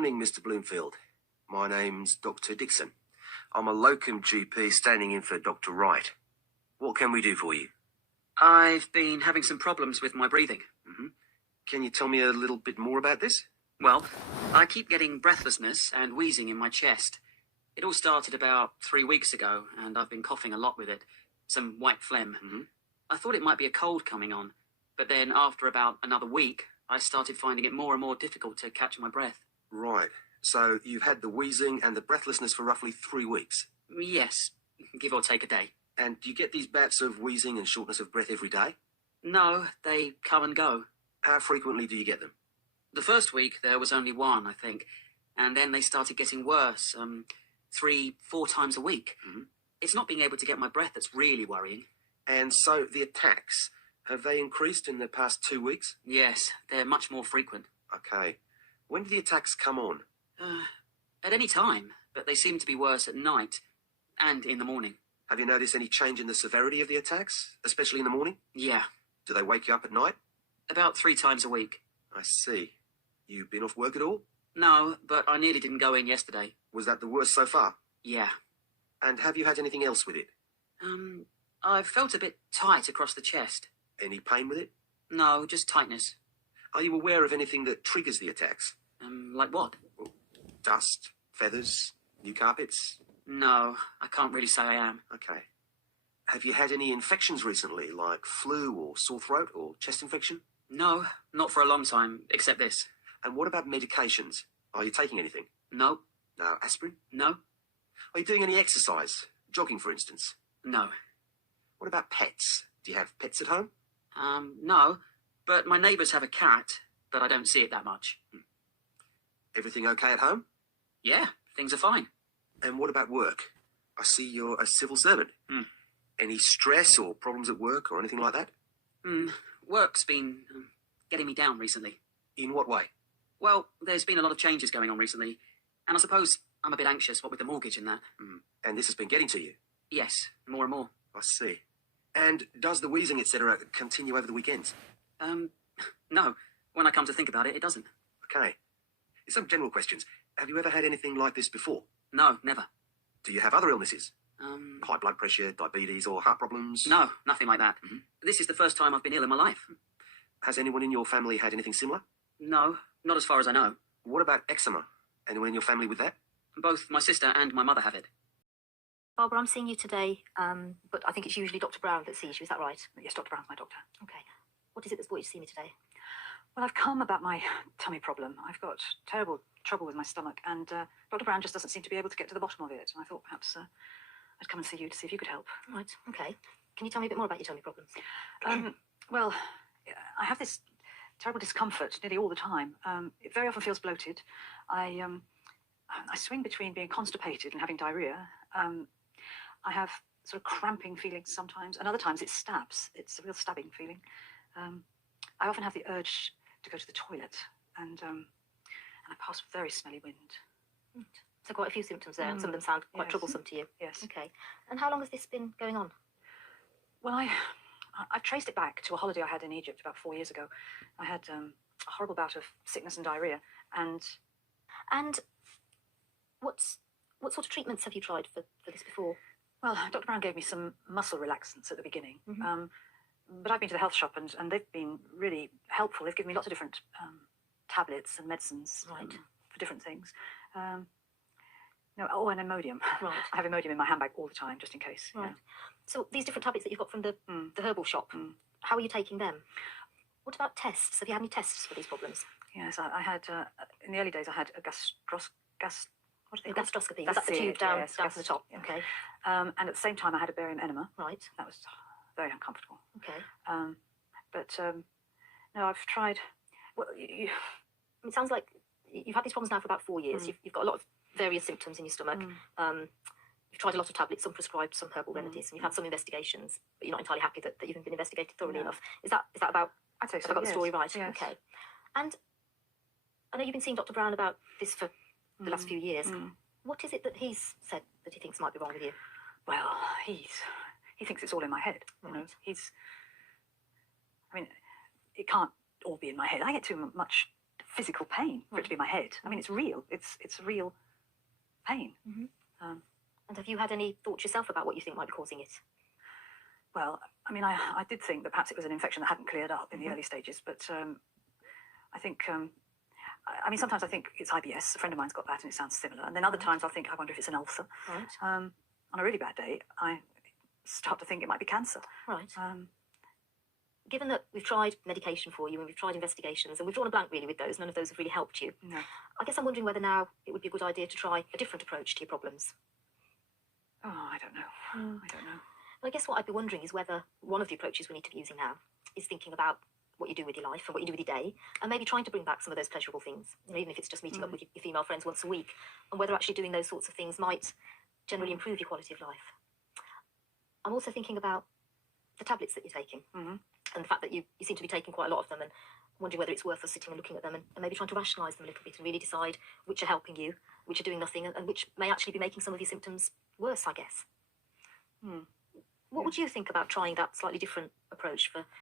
morning, Mr. Bloomfield. My name's Dr. Dixon. I'm a locum GP standing in for Dr. Wright. What can we do for you? I've been having some problems with my breathing. Can you tell me a little bit more about this? Well, I keep getting breathlessness and wheezing in my chest. It all started about 3 weeks ago, and I've been coughing a lot with it. Some white phlegm. I thought it might be a cold coming on, but then after about another week, I started finding it more and more difficult to catch my breath. Right. So you've had the wheezing and the breathlessness for roughly 3 weeks? Yes, give or take a day. And do you get these bouts of wheezing and shortness of breath every day? No, they come and go. How frequently do you get them? The first week, there was only one, I think. And then they started getting worse, 3-4 times a week. It's not being able to get my breath that's really worrying. And so the attacks, have they increased in the past 2 weeks? Yes, they're much more frequent. Okay. When do the attacks come on? At any time, but they seem to be worse at night and in the morning. Have you noticed any change in the severity of the attacks, especially in the morning? Yeah. Do they wake you up at night? About 3 times a week. I see. You been off work at all? No, but I nearly didn't go in yesterday. Was that the worst so far? Yeah. And have you had anything else with it? I've felt a bit tight across the chest. Any pain with it? No, just tightness. Are you aware of anything that triggers the attacks? Like what? Dust, feathers, new carpets? No, I can't really say I am. Okay. Have you had any infections recently, like flu or sore throat or chest infection? No, not for a long time, except this. And what about medications? Are you taking anything? No. No aspirin? No. Are you doing any exercise? Jogging, for instance? No. What about pets? Do you have pets at home? No, but my neighbours have a cat, but I don't see it that much. Everything okay at home? Yeah, things are fine. And what about work? I see you're a civil servant. Any stress or problems at work or anything like that? Work's been getting me down recently. In what way? Well, there's been a lot of changes going on recently, and I suppose I'm a bit anxious, what with the mortgage and that. And this has been getting to you? Yes, more and more. I see. And does the wheezing, etc., continue over the weekends? No. When I come to think about it, it doesn't. Okay. Some general questions. Have you ever had anything like this before? No, never. Do you have other illnesses? High blood pressure, diabetes, or heart problems? No, nothing like that. This is the first time I've been ill in my life. Has anyone in your family had anything similar? No, not as far as I know. What about eczema? Anyone in your family with that? Both my sister and my mother have it. Barbara, I'm seeing you today, but I think it's usually Dr. Brown that sees you, is that right? Yes, Dr. Brown's my doctor. Okay. What is it that's brought you to see me today? Well, I've come about my tummy problem. I've got terrible trouble with my stomach, and Dr. Brown just doesn't seem to be able to get to the bottom of it. And I thought perhaps I'd come and see you to see if you could help. Right, okay. Can you tell me a bit more about your tummy problems? Well, I have this terrible discomfort nearly all the time. It very often feels bloated. I swing between being constipated and having diarrhea. I have sort of cramping feelings sometimes, and other times it stabs. It's a real stabbing feeling. I often have the urge to go to the toilet, and I pass with very smelly wind. Right. So quite a few symptoms there, and some of them sound quite troublesome to you. Yes. Okay. And how long has this been going on? Well, I've traced it back to a holiday I had in Egypt about 4 years ago. I had a horrible bout of sickness and diarrhea, and what sort of treatments have you tried for this before? Well, Dr. Brown gave me some muscle relaxants at the beginning. But I've been to the health shop, and they've been really helpful. They've given me lots of different tablets and medicines for different things. And Imodium. Right. I have Imodium in my handbag all the time, just in case. Right. So these different tablets that you've got from the herbal shop, how are you taking them? What about tests? Have you had any tests for these problems? Yes, I had, in the early days, I had a gastroscopy. Is that the tube down from the top? Yeah. Okay. And at the same time, I had a barium enema. Right. That was very uncomfortable. Okay. No, I've tried. Well, It sounds like you've had these problems now for about 4 years. You've got a lot of various symptoms in your stomach. You've tried a lot of tablets, some prescribed, some herbal remedies, and you've had some investigations, but you're not entirely happy that you've been investigated thoroughly enough. Is that about? I'd say so. Have I got the story right? Yes. Okay. And I know you've been seeing Dr. Brown about this for the last few years. What is it that he's said that he thinks might be wrong with you? Well, he thinks it's all in my head. Right. You know, it can't all be in my head. I get too much physical pain for it to be in my head. I mean, it's real. It's real pain. And have you had any thoughts yourself about what you think might be causing it? Well, I mean, I did think that perhaps it was an infection that hadn't cleared up in the early stages, but I think, I mean, sometimes I think it's IBS. A friend of mine's got that and it sounds similar. And then other times I'll think, I wonder if it's an ulcer. Right. On a really bad day, I start to think it might be cancer. Right. Given that we've tried medication for you and we've tried investigations and we've drawn a blank really with those, none of those have really helped you. No. I guess I'm wondering whether now it would be a good idea to try a different approach to your problems. Oh, I don't know. I don't know. Well, I guess what I'd be wondering is whether one of the approaches we need to be using now is thinking about what you do with your life and what you do with your day, and maybe trying to bring back some of those pleasurable things, you know, even if it's just meeting up with your female friends once a week, and whether actually doing those sorts of things might generally improve your quality of life. I'm also thinking about the tablets that you're taking, and the fact that you seem to be taking quite a lot of them, and wondering whether it's worth us sitting and looking at them and maybe trying to rationalise them a little bit and really decide which are helping you, which are doing nothing, and which may actually be making some of your symptoms worse, I guess. What would you think about trying that slightly different approach for